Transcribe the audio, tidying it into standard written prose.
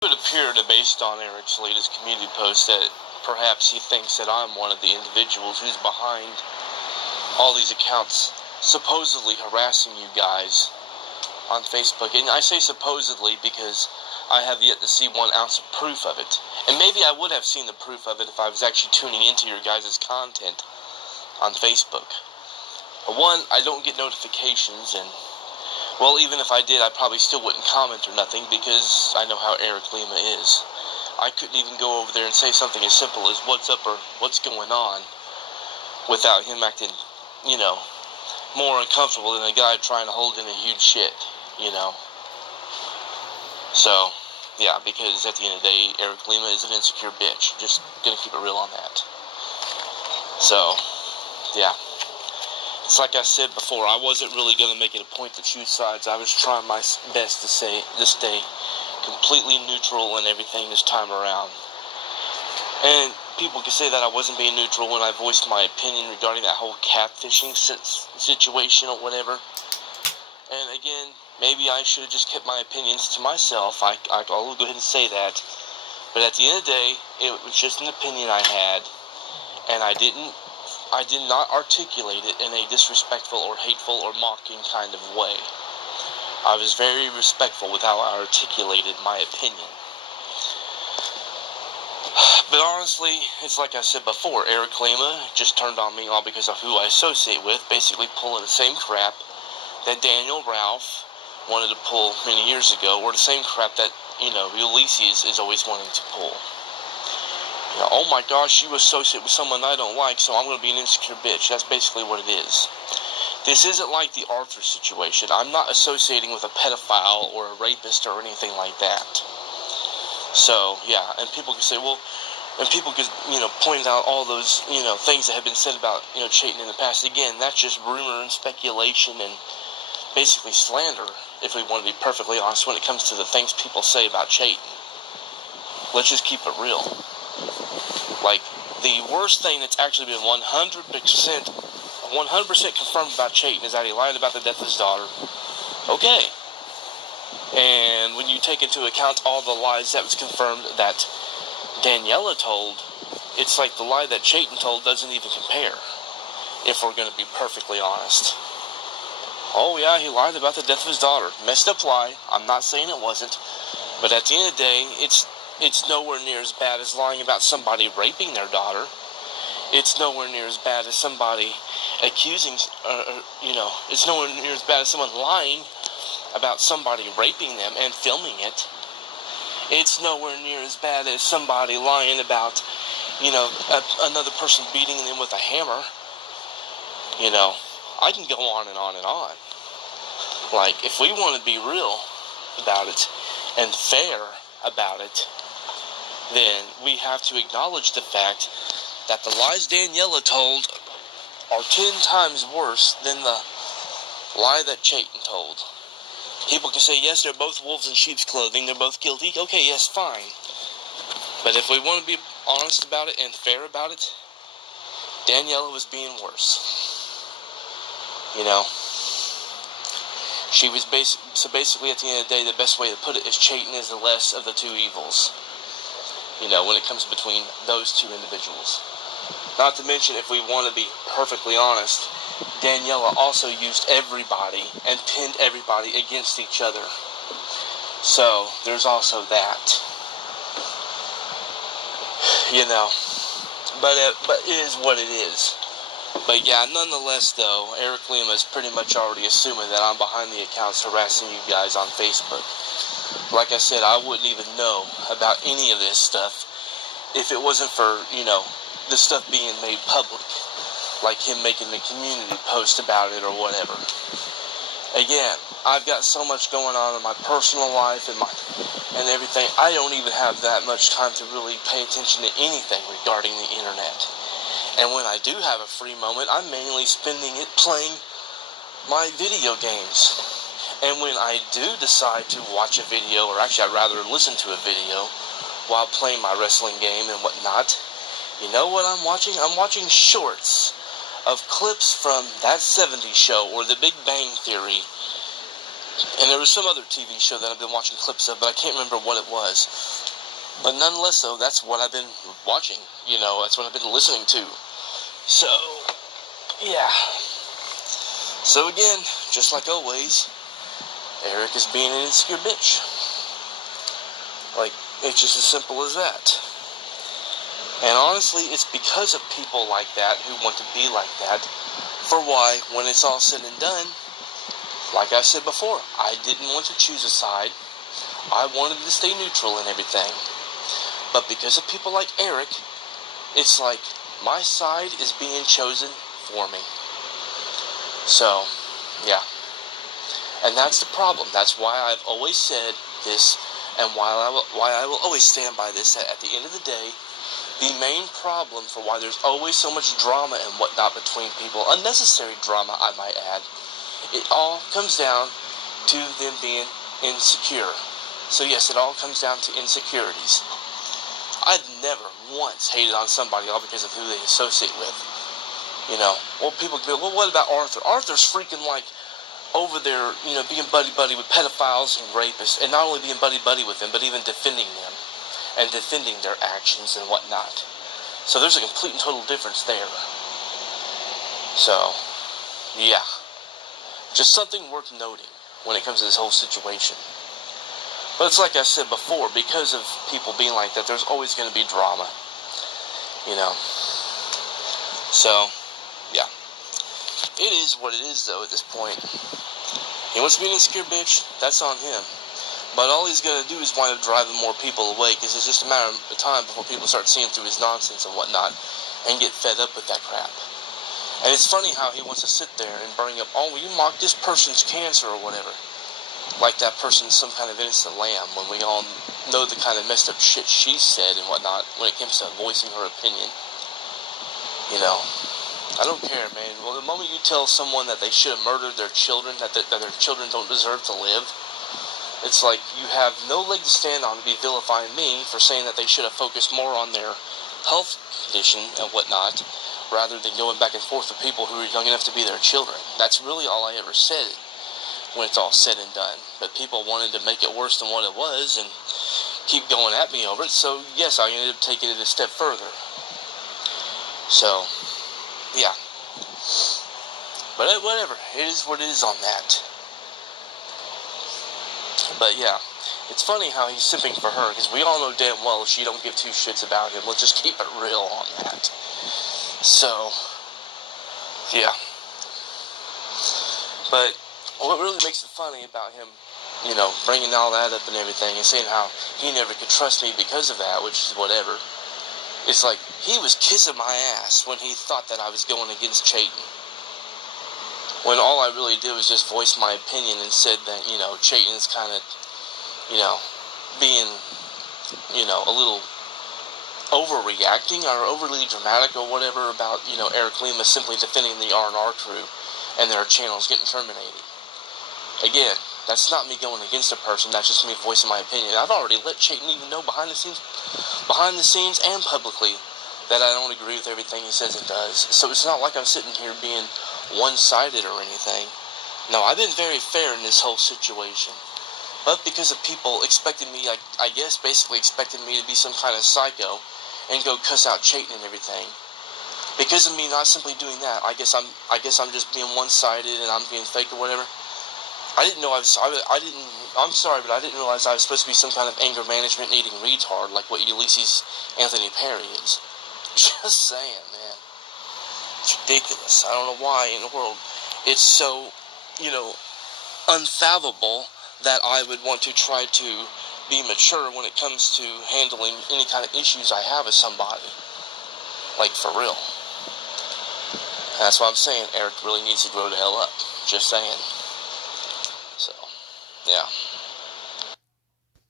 It would appear that based on Eric's latest community post that perhaps he thinks that I'm one of the individuals who's behind all these accounts supposedly harassing you guys on Facebook. And I say supposedly because I have yet to see 1 ounce of proof of it. And maybe I would have seen the proof of it if I was actually tuning into your guys' content on Facebook. For one, I don't get notifications, and well, even if I did, I probably still wouldn't comment or nothing because I know how Eric Lima is. I couldn't even go over there and say something as simple as what's up or what's going on without him acting, more uncomfortable than a guy trying to hold in a huge shit, So, yeah, because at the end of the day, Eric Lima is an insecure bitch. Just gonna keep it real on that. So, yeah. It's like I said before, I wasn't really going to make it a point to choose sides. I was trying my best to stay completely neutral and everything this time around. And people can say that I wasn't being neutral when I voiced my opinion regarding that whole catfishing situation or whatever. And again, maybe I should have just kept my opinions to myself. I'll go ahead and say that. But at the end of the day, it was just an opinion I had, and I did not articulate it in a disrespectful or hateful or mocking kind of way. I was very respectful with how I articulated my opinion. But honestly, it's like I said before, Eric Lima just turned on me all because of who I associate with, basically pulling the same crap that Daniel Ralph wanted to pull many years ago, or the same crap that, Ulysses is always wanting to pull. Oh my gosh, you associate with someone I don't like, so I'm going to be an insecure bitch. That's basically what it is. This isn't like the Arthur situation. I'm not associating with a pedophile or a rapist or anything like that. So, yeah, and people can say, and people can, point out all those, things that have been said about, Chayton in the past. Again, that's just rumor and speculation and basically slander, if we want to be perfectly honest, when it comes to the things people say about Chayton. Let's just keep it real. Like, the worst thing that's actually been 100% confirmed about Chayton is that he lied about the death of his daughter. Okay. And when you take into account all the lies that was confirmed that Daniela told, it's like the lie that Chayton told doesn't even compare, if we're going to be perfectly honest. Oh yeah, he lied about the death of his daughter. Messed up lie. I'm not saying it wasn't. But at the end of the day, it's nowhere near as bad as lying about somebody raping their daughter. It's nowhere near as bad as somebody accusing, it's nowhere near as bad as someone lying about somebody raping them and filming it. It's nowhere near as bad as somebody lying about, another person beating them with a hammer. I can go on and on and on. Like, if we want to be real about it and fair about it, then we have to acknowledge the fact that the lies Daniela told are 10 times worse than the lie that Chayton told. People can say, yes, they're both wolves in sheep's clothing, they're both guilty. Okay, yes, fine. But if we want to be honest about it and fair about it, Daniela was being worse. She was basically at the end of the day, the best way to put it is Chayton is the less of the two evils. When it comes between those two individuals. Not to mention, if we want to be perfectly honest, Daniela also used everybody and pinned everybody against each other. So, there's also that. But it is what it is. But yeah, nonetheless though, Eric Lima is pretty much already assuming that I'm behind the accounts harassing you guys on Facebook. Like I said, I wouldn't even know about any of this stuff if it wasn't for, the stuff being made public. Like him making the community post about it or whatever. Again, I've got so much going on in my personal life and everything. I don't even have that much time to really pay attention to anything regarding the internet. And when I do have a free moment, I'm mainly spending it playing my video games. And when I do decide to watch a video, or actually I'd rather listen to a video while playing my wrestling game and whatnot, you know what I'm watching? I'm watching shorts of clips from That 70s Show or The Big Bang Theory And there was some other TV show that I've been watching clips of, but I can't remember what it was. But nonetheless, though, that's what I've been watching. That's what I've been listening to. So, yeah. So again, just like always, Eric is being an insecure bitch. Like, it's just as simple as that. And honestly, it's because of people like that who want to be like that, for why, when it's all said and done, like I said before, I didn't want to choose a side. I wanted to stay neutral and everything. But because of people like Eric, it's like my side is being chosen for me. So, yeah. And that's the problem. That's why I've always said this, and why I will always stand by this, that at the end of the day, the main problem for why there's always so much drama and whatnot between people, unnecessary drama, I might add, it all comes down to them being insecure. So yes, it all comes down to insecurities. I've never once hated on somebody all because of who they associate with. Well, people go, well, what about Arthur? Arthur's freaking like over there, being buddy-buddy with pedophiles and rapists, and not only being buddy-buddy with them, but even defending them and defending their actions and whatnot. So there's a complete and total difference there. So, yeah. Just something worth noting when it comes to this whole situation. But it's like I said before, because of people being like that, there's always going to be drama. So, yeah. It is what it is, though, at this point. He wants to be an insecure bitch, that's on him. But all he's going to do is wind up driving more people away, because it's just a matter of time before people start seeing through his nonsense and whatnot, and get fed up with that crap. And it's funny how he wants to sit there and bring up, oh, well, you mock this person's cancer or whatever. Like that person's some kind of innocent lamb, when we all know the kind of messed up shit she said and whatnot when it comes to voicing her opinion. I don't care, man. Well, the moment you tell someone that they should have murdered their children, that their children don't deserve to live, it's like you have no leg to stand on to be vilifying me for saying that they should have focused more on their health condition and whatnot, rather than going back and forth with people who are young enough to be their children. That's really all I ever said when it's all said and done. But people wanted to make it worse than what it was and keep going at me over it, so yes, I ended up taking it a step further. So, yeah. But whatever, it is what it is on that. But yeah, it's funny how he's simping for her, because we all know damn well she don't give two shits about him. Let's just keep it real on that. So, yeah. But what really makes it funny about him, bringing all that up and everything, and saying how he never could trust me because of that, which is whatever. It's like, he was kissing my ass when he thought that I was going against Chayton. When all I really did was just voice my opinion and said that, Chayton's kind of, being, a little overreacting or overly dramatic or whatever about, Eric Lima simply defending the R&R crew and their channels getting terminated. Again, that's not me going against a person, that's just me voicing my opinion. I've already let Chayton even know behind the scenes and publicly, that I don't agree with everything he says and does. So it's not like I'm sitting here being one-sided or anything. No, I've been very fair in this whole situation. But because of people expecting me, I guess basically expecting me to be some kind of psycho and go cuss out Chayton and everything, because of me not simply doing that, I guess I'm just being one-sided and I'm being fake or whatever. I'm sorry, but I didn't realize I was supposed to be some kind of anger management needing retard like what Ulysses Anthony Perry is. Just saying, man. It's ridiculous. I don't know why in the world it's so, unfathomable that I would want to try to be mature when it comes to handling any kind of issues I have with somebody. Like, for real. And that's why I'm saying Eric really needs to grow the hell up. Just saying. So, yeah.